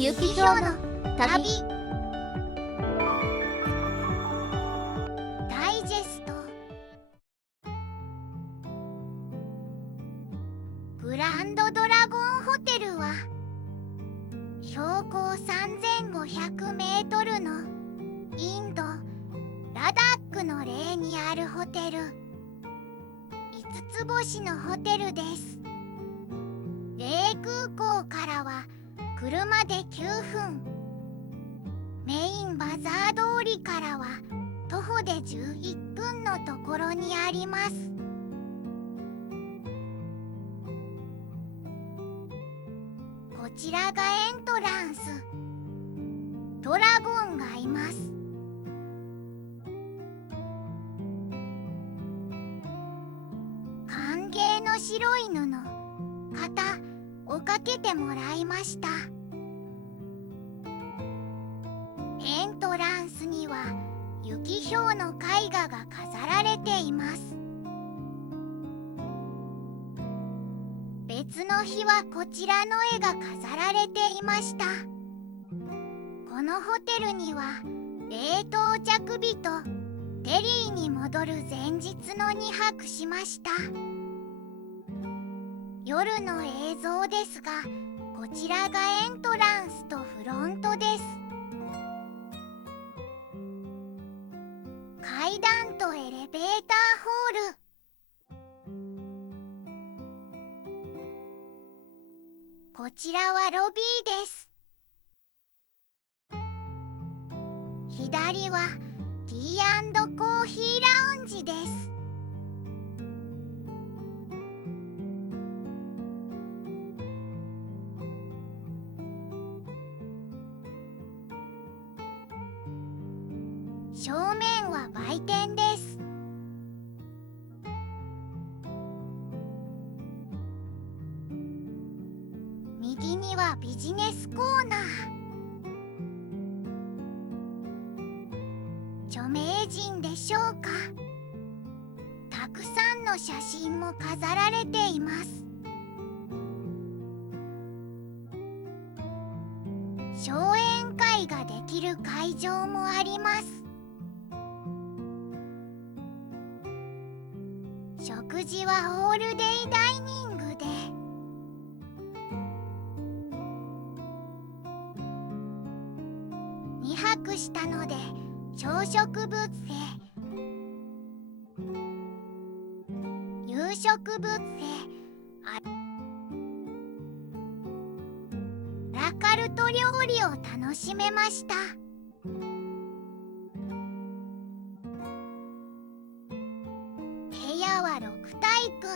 ユキヒョウの旅ダイジェスト。グランドドラゴンホテルは標高3500メートルのインド・ラダックのレにあるホテル。5つ星のホテルです。レ空港からは車で9分、メインバザー通りからは徒歩で11分のところにあります。こちらがエントランス。ドラゴンがいます。歓迎の白い布、肩をかけてもらいました。エントランスにはユキヒョウの絵画が飾られています。別の日はこちらの絵が飾られていました。このホテルには冷凍着日とデリーに戻る前日の2泊しました。夜の映像ですが、こちらがエントランスとフロントです。階段とエレベーターホール。こちらはロビーです。左はティー&コーヒーラウンジです。正面は売店です。右にはビジネスコーナー。著名人でしょうか。たくさんの写真も飾られています。小宴会ができる会場もあります。食事はオールデイダイニングで、2泊したので朝食ブッフェ、夕食ブッフェ、アラカルト料理を楽しめました。部屋は6タイプ。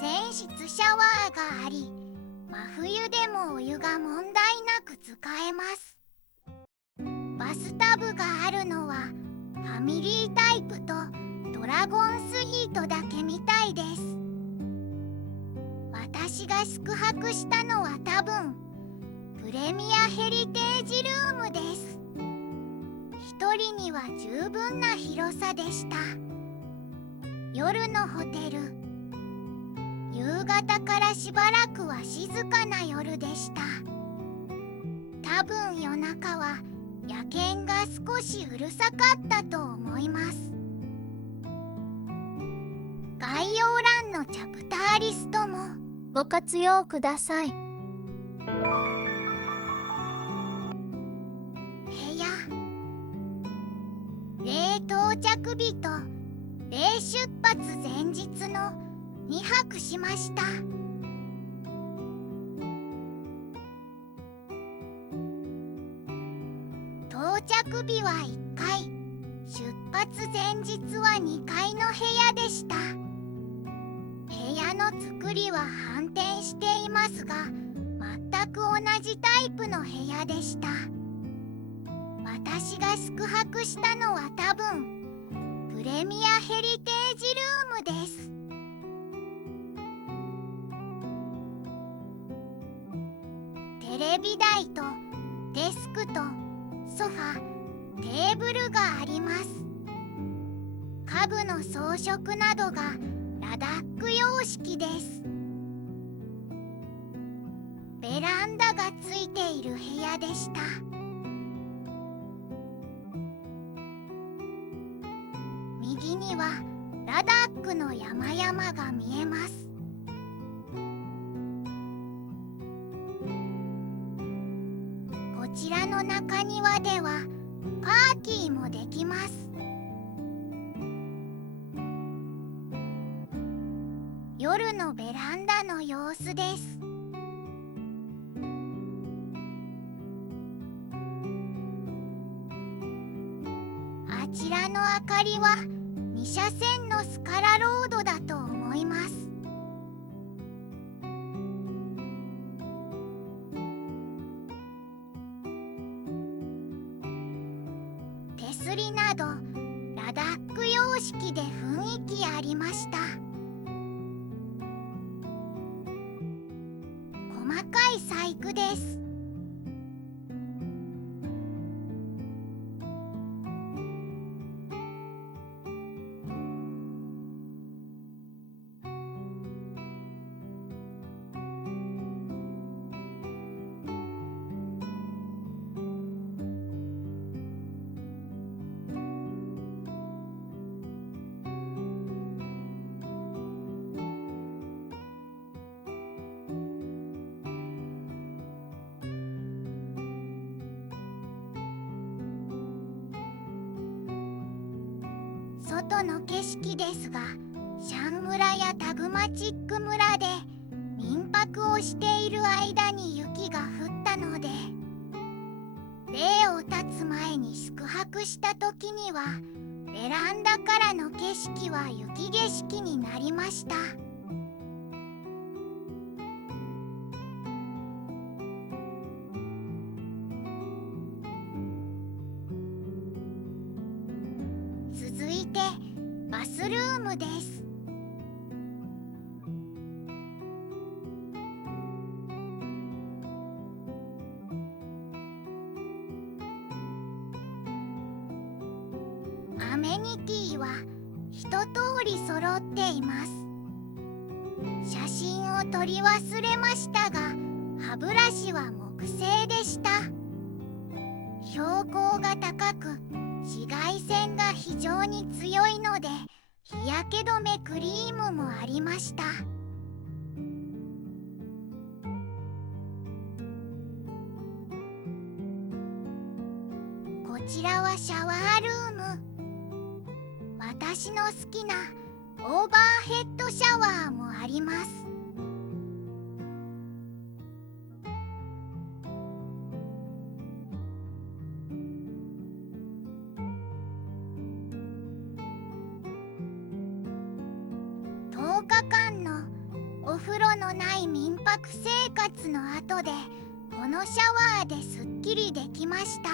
全室シャワーがあり、真冬でもお湯が問題なく使えます。バスタブがあるのはファミリータイプとドラゴンスイートだけみたいです。私が宿泊したのは多分プレミアヘリテージルームです。一人には十分な広さでした。夜のホテル。夕方からしばらくは静かな夜でした。多分夜中は野犬が少しうるさかったと思います。概要欄のチャプターリストもご活用ください。部屋。冷到着日と冷出発前日の2泊しました。到着日は1階、出発前日は2階の部屋でした。部屋の作りは反転していますが、全く同じタイプの部屋でした。私が宿泊したのは多分プレミアヘリテージルームです。テレビ台とデスクとソファ、テーブルがあります。家具の装飾などがラダック様式です。ベランダがついている部屋でした。右にはラダックの山々が見えます。こちらの中庭ではパーティーもできます。夜のベランダの様子です。あちらの明かりは2車線のスカラロードだと思います。手すりなどラダック様式で雰囲気ありました。細かい細工です。外の景色ですが、シャン村やタグマチック村で民泊をしている間に雪が降ったので、霊を立つ前に宿泊した時にはベランダからの景色は雪景色になりました。続いてバスルームです。アメニティは一通り揃っています。写真を撮り忘れましたが、歯ブラシは木製でした。標高が高く紫外線が非常に強いので日焼け止めクリームもありました。こちらはシャワールーム。私の好きなオーバーヘッドシャワーもあります。10日間のお風呂のない民泊生活の後でこのシャワーですっきりできました。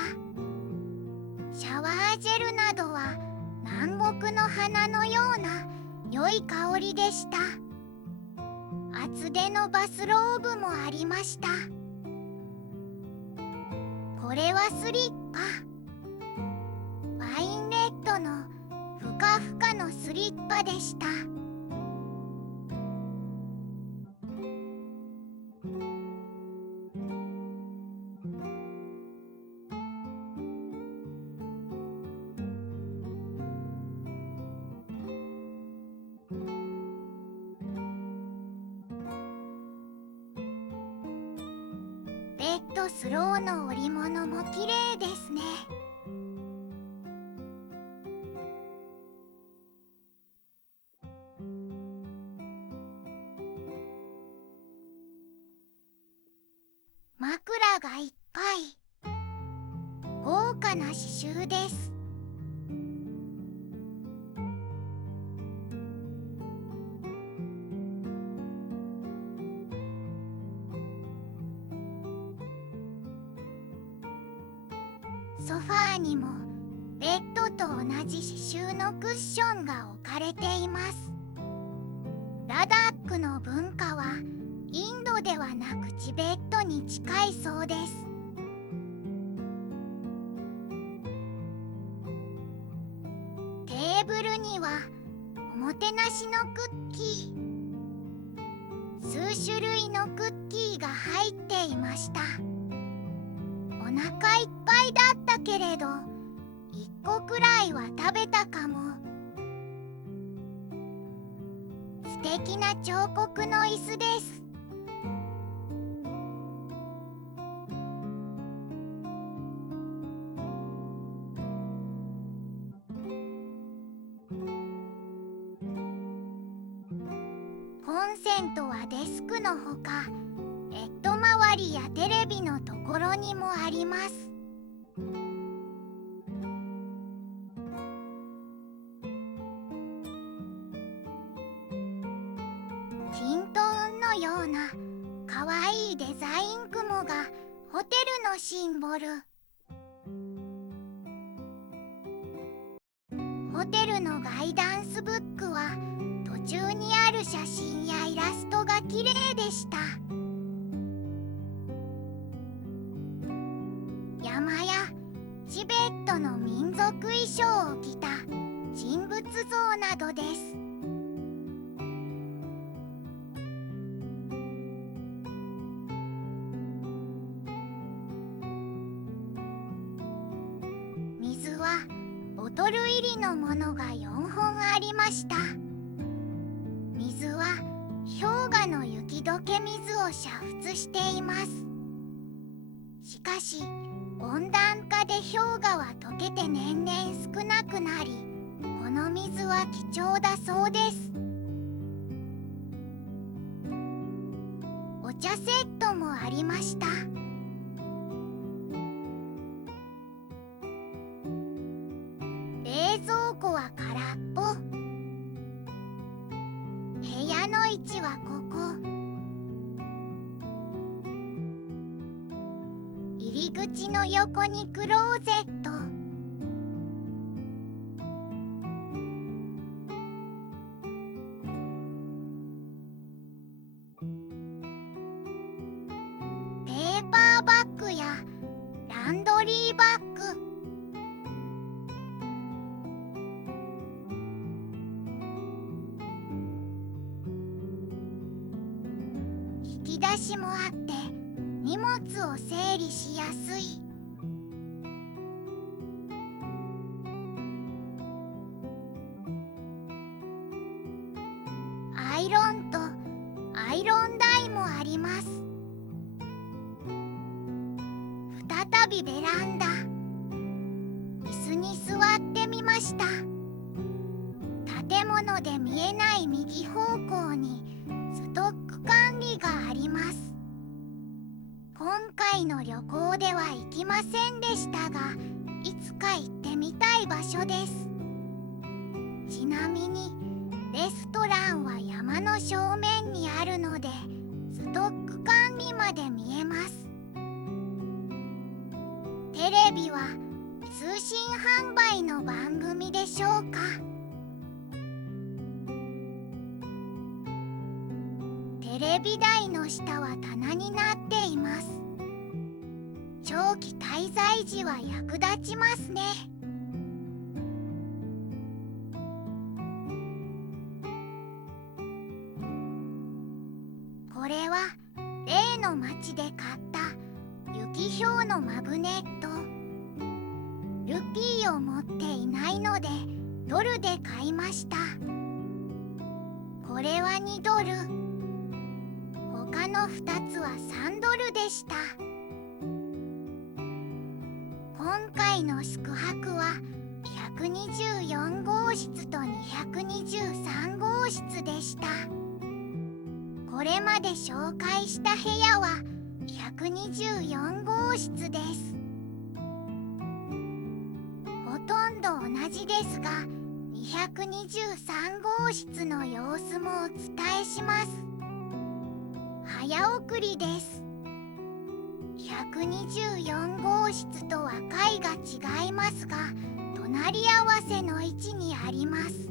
シャワージェルなどは南国の花のような良い香りでした。厚手のバスローブもありました。これはスリッパ。ワインレッドのふかふかのスリッパでした。レッドスローの織物も綺麗ですね。枕がいっぱい。豪華な刺繍です。ソファーにもベッドと同じ刺繍のクッションが置かれています。ラダックの文化はインドではなくチベットに近いそうです。テーブルにはおもてなしのクッキー、数種類のクッキーが入っていました。お腹いっぱいだったけれど、1個くらいは食べたかも。素敵な彫刻の椅子です。コンセントはデスクのほか、ベッド周りやテレビのところにもあります。キント運のようなかわいいデザイン雲がホテルのシンボル。ホテルのガイダンスブックは途中にある写真やイラストが綺麗でした。山やチベットの民族衣装を着た人物像などです。水はボトル入りのものが4本ありました。水は氷河の雪解け水を煮沸しています。しかし温暖化で氷河は溶けて年々少なくなり、この水は貴重だそうです。お茶セットもありました。冷蔵庫は空っぽ。部屋の位置はここ。入り口の横にクローゼット。ペーパーバッグやランドリーバッグ。引き出しもあって荷物を整理しやすい。アイロンとアイロン台もあります。再びベランダ。椅子に座ってみました。建物で見えない右方向にストック管理があります。今回の旅行では行きませんでしたが、いつか行ってみたい場所です。ちなみにレストランは山の正面にあるので、ストック管理まで見えます。テレビは通信販売の番組でしょうか。テレビ台の下は棚になっています。長期滞在時は役立ちますね。これは例の町で買った雪氷のマグネット。ルピーを持っていないのでドルで買いました。これは2ドル。他の2つは3ドルでした。今回の宿泊は124号室と223号室でした。これまで紹介した部屋は124号室です。ほとんど同じですが、223号室の様子もお伝えします。早送りです。124号室とは階が違いますが、隣り合わせの位置にあります。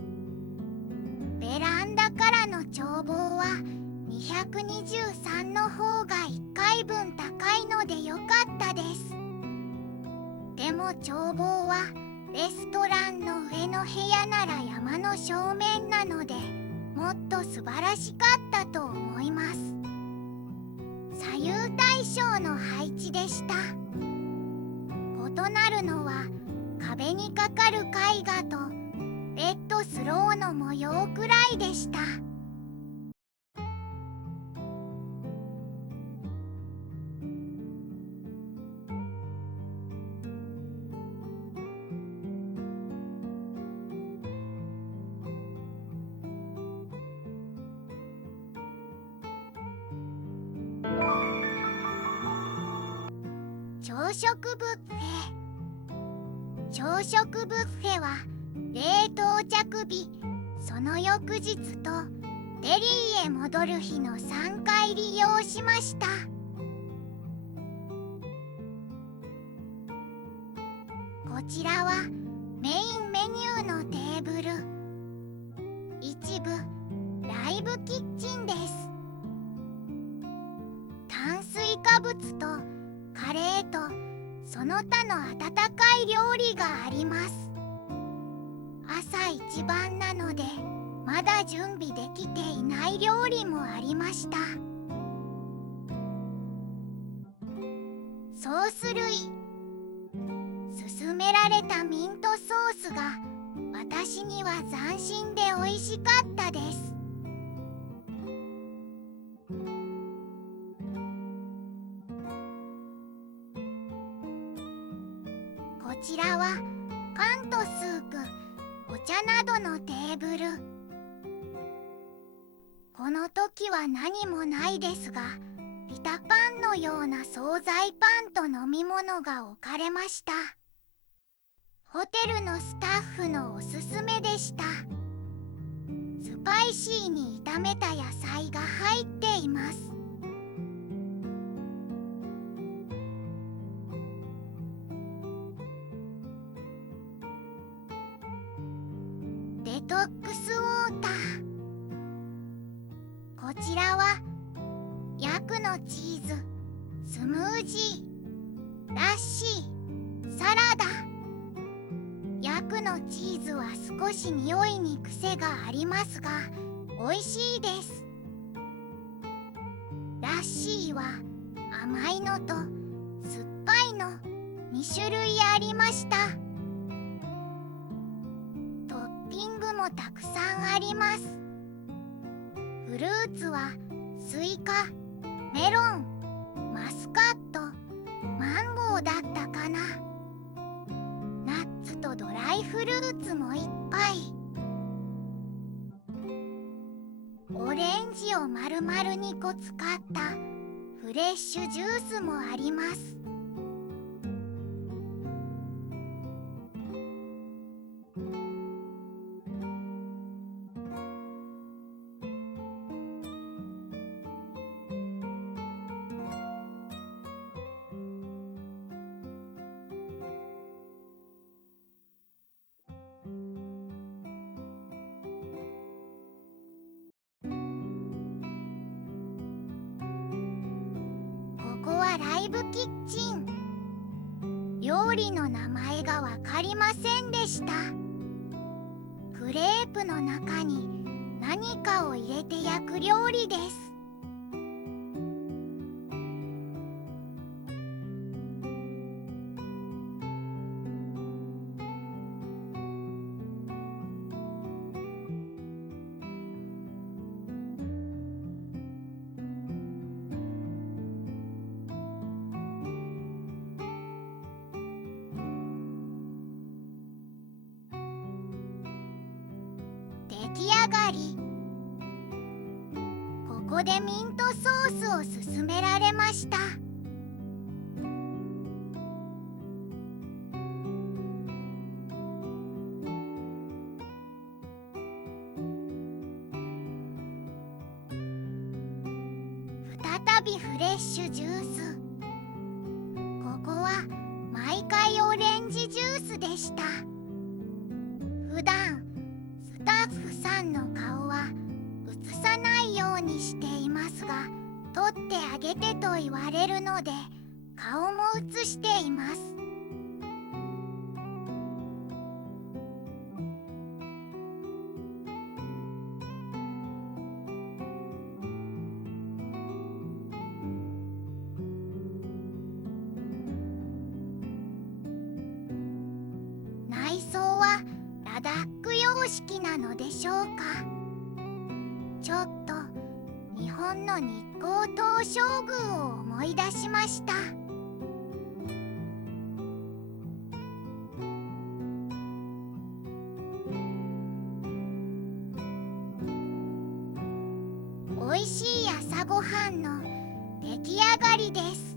ベランダからの眺望は223の方が1階分高いので良かったです。でも眺望はレストランの上の部屋なら山の正面なので、もっと素晴らしかったと思います。左右対称の配置でした。異なるのは壁にかかる絵画とレッドスローの模様くらいでした。朝食ブッフェ。朝食ブッフェは冷凍着日、その翌日とデリーへ戻る日の3回利用しました。こちらはメインメニューのテーブル。一部ライブキッチンです。炭水化物とカレーとその他の温かい料理があります。朝一番なのでまだ準備できていない料理もありました。ソース類。勧められたミントソースが私には斬新で美味しかったです。こちらはパンとスープ、お茶などのテーブル。この時は何もないですが、ピタパンのような惣菜パンと飲み物が置かれました。ホテルのスタッフのおすすめでした。スパイシーに炒めた野菜が入っています。デトックスウォーター。こちらはヤクのチーズ、スムージー、ラッシー、サラダ。ヤクのチーズは少し匂いに癖がありますが美味しいです。ラッシーは甘いのと酸っぱいの2種類ありました。トッピングもたくさんあります。フルーツはスイカ、メロン、マスカット、マンゴーだったかな。ナッツとドライフルーツもいっぱい。オレンジを丸々2個使ったフレッシュジュースもあります。ここはライブキッチン。料理の名前がわかりませんでした。クレープの中に何かを入れて焼く料理です。出来上がり。ここでミントソースを勧められました。再びフレッシュジュース。ここは毎回オレンジジュースでした。普段スタッフさんの顔は映さないようにしていますが、撮ってあげてと言われるので顔も映しています。ダック様式なのでしょうか。ちょっと日本の日光東照宮を思い出しました。おいしい朝ごはんの出来上がりです。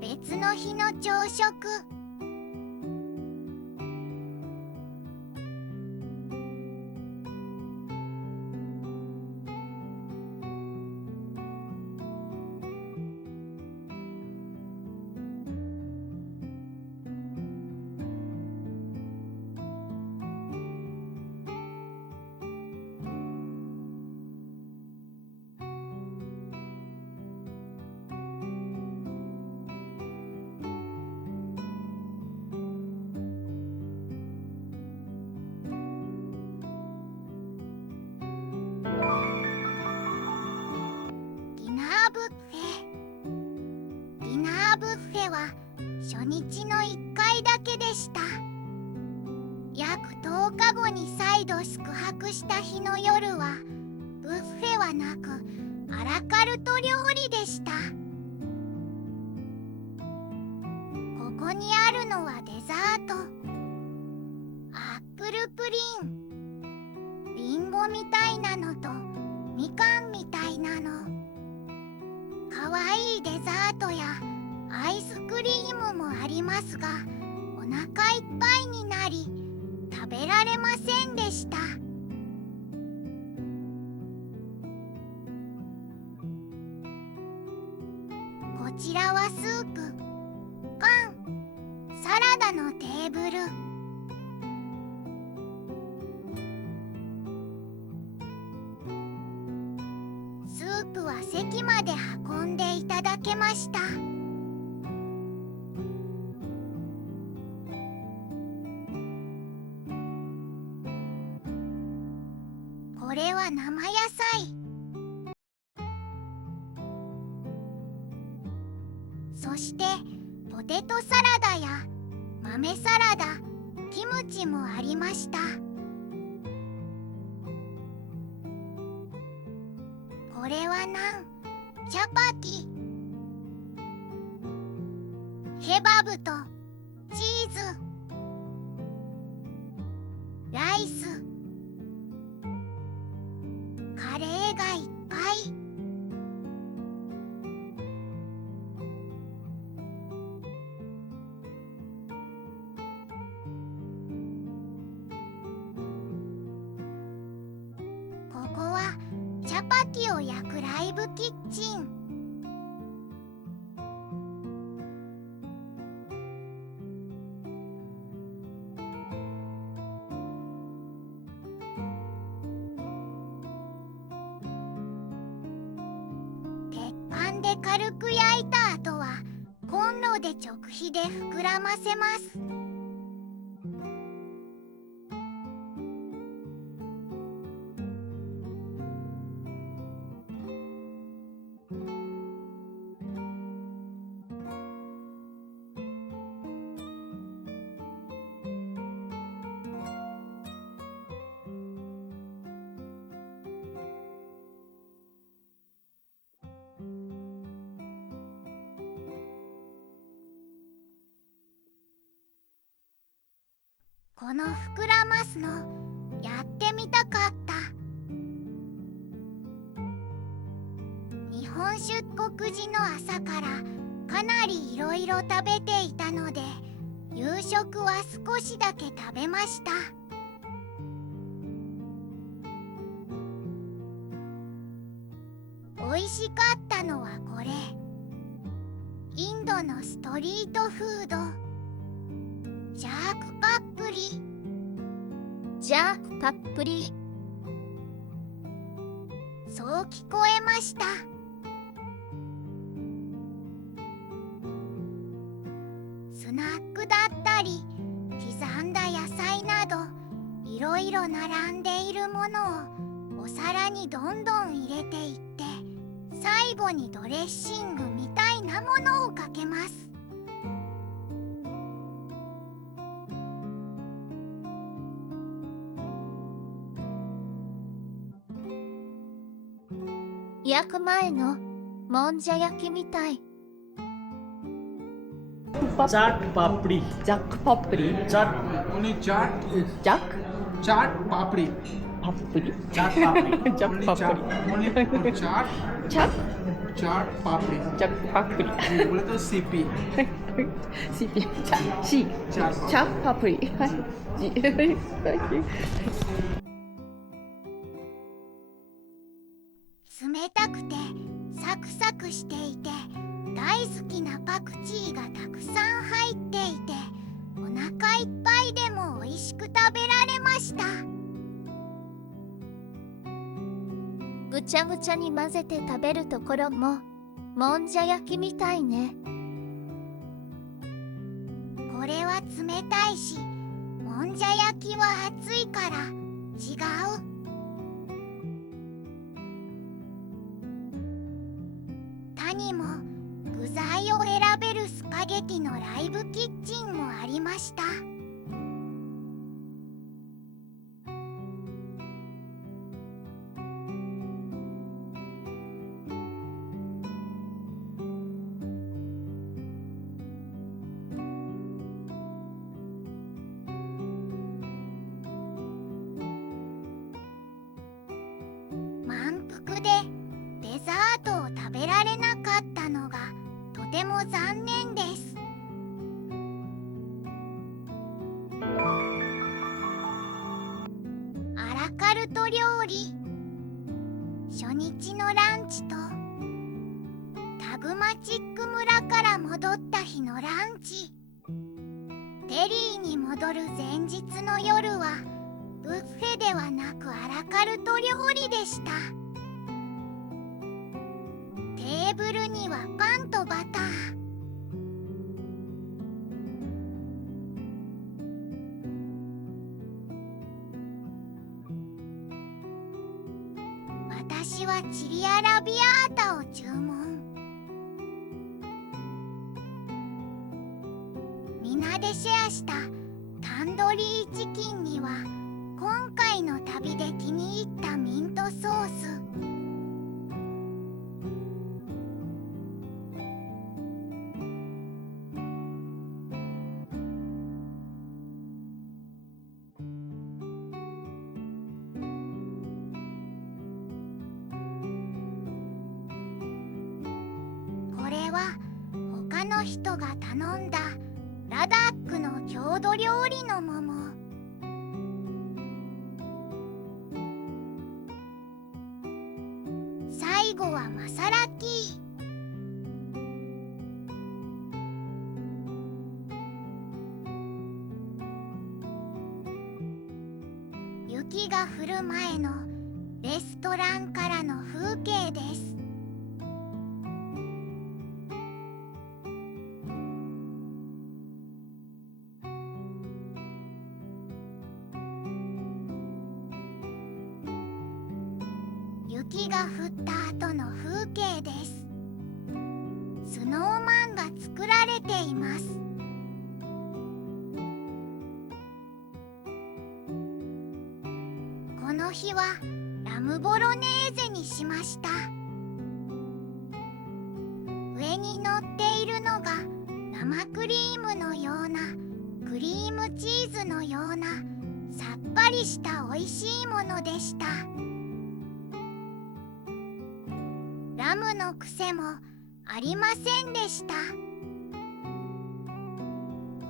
別の日の朝食。ディナーブッフェは初日の1回だけでした。約10日後に再度宿泊した日の夜はブッフェはなくアラカルト料理でした。ここにあるのはデザート、アップルプリン、リンゴみたいなのとみかんみたいなの。かわいいデザートやアイスクリームもありますが、お腹いっぱいになり食べられませんでした。こちらはスープ、パン、サラダのテーブル。スープは席まで運んでいただけました。これは生野菜。そしてポテトサラダや豆サラダ、キムチもありました。これはナン、チャパティ、ケバブとチーズ、ライス、カレーがいっぱい。ここはチャパティを焼くライブキッチン。鉄板で軽く焼いた後はコンロで直火で膨らませます。この膨らますのやってみたかった。日本出国時の朝からかなりいろいろ食べていたので、夕食は少しだけ食べました。おいしかったのはこれ、インドのストリートフード、ジャークパップリ。ジャークパップリ。そう聞こえました。ろいろ並んでいるものをお皿にどんどん入れていって、最後にドレッシングみたいなものをかけます。焼く前のもんじゃ焼きみたい。चाट पापड़ी Jack Papri. Chaat only chaat Jack chaat papdi Papri. Chaat papdi Jack only papdi. Chaat only for chaat Jack chaat papdi Jack Papri. जी बोले तो CP CP. C. Chaat Jack Papri. G. Thank you. 冷たくてサクサクしていて、大好きなパクチーがたくさん入っていて、お腹いっぱいでも美味しく食べられました。ぐちゃぐちゃに混ぜて食べるところももんじゃ焼きみたいね。これは冷たいし、もんじゃ焼きは熱いから違う。他にも具材を選べるスパゲティのライブキッチンもありました。満腹でデザートを食べられなかったのがとても残念です。アラカルト料理、初日のランチとタグマチック村から戻った日のランチ、テリーに戻る前日の夜はブッフェではなくアラカルト料理でした。テーブルにはパンとバター、私はチリアラビアータを注文。みんなでシェアしたタンドリーチキンには今回の旅で気に入ったミントソース、これは他の人が頼んだラダックの郷土料理の桃。最後はマサラキー。雪が降る前のレストランからの風景です。雪が降った後の風景です。スノーマンが作られています。この日はラムボロネーゼにしました。上に乗っているのが生クリームのような、クリームチーズのようなさっぱりした美味しいものでした。ラムの癖もありませんでした。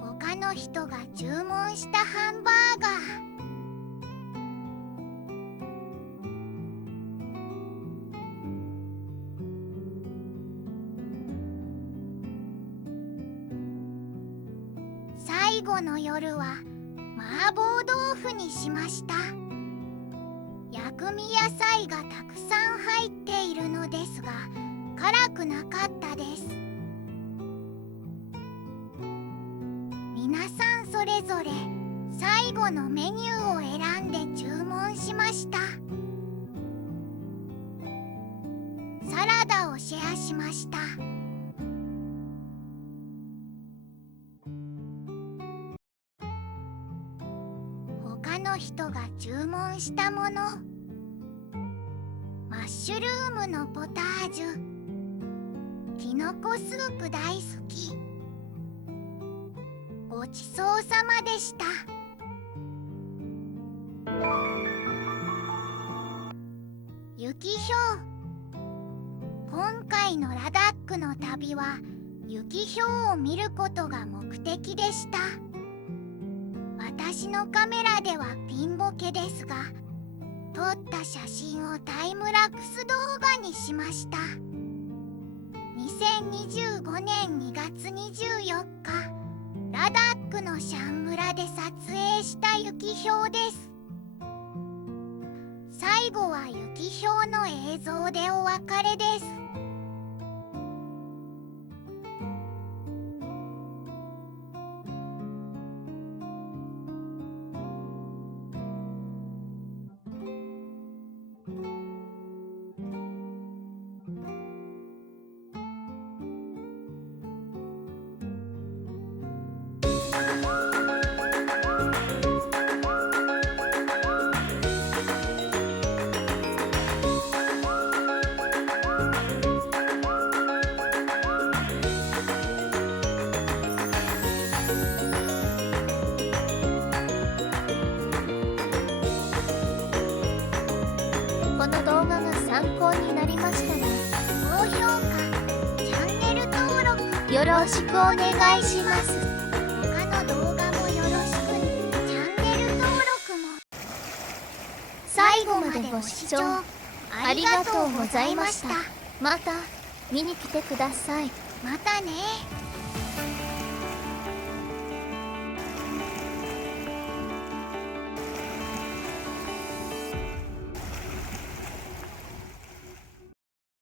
他の人が注文したハンバーガー、最後の夜は麻婆豆腐にしました。薬味野菜がたくさん入っているのですが辛くなかったです。皆さんそれぞれ最後のメニューを選んで注文しました。サラダをシェアしました。他の人が注文したもの、マッシュルームのポタージュ、きのこスープ大好き。ごちそうさまでした。雪氷。今回のラダックの旅は雪氷を見ることが目的でした。私のカメラではピンボケですが、撮った写真をタイムラプス動画にしました。2025年2月24日、ラダックのシャン村で撮影した雪氷です。最後は雪氷の映像でお別れです。この動画が参考になりましたら高評価、チャンネル登録、よろしくお願いします。他の動画もよろしく、チャンネル登録も。最後までご視聴ありがとうございました。また見に来てください。またね。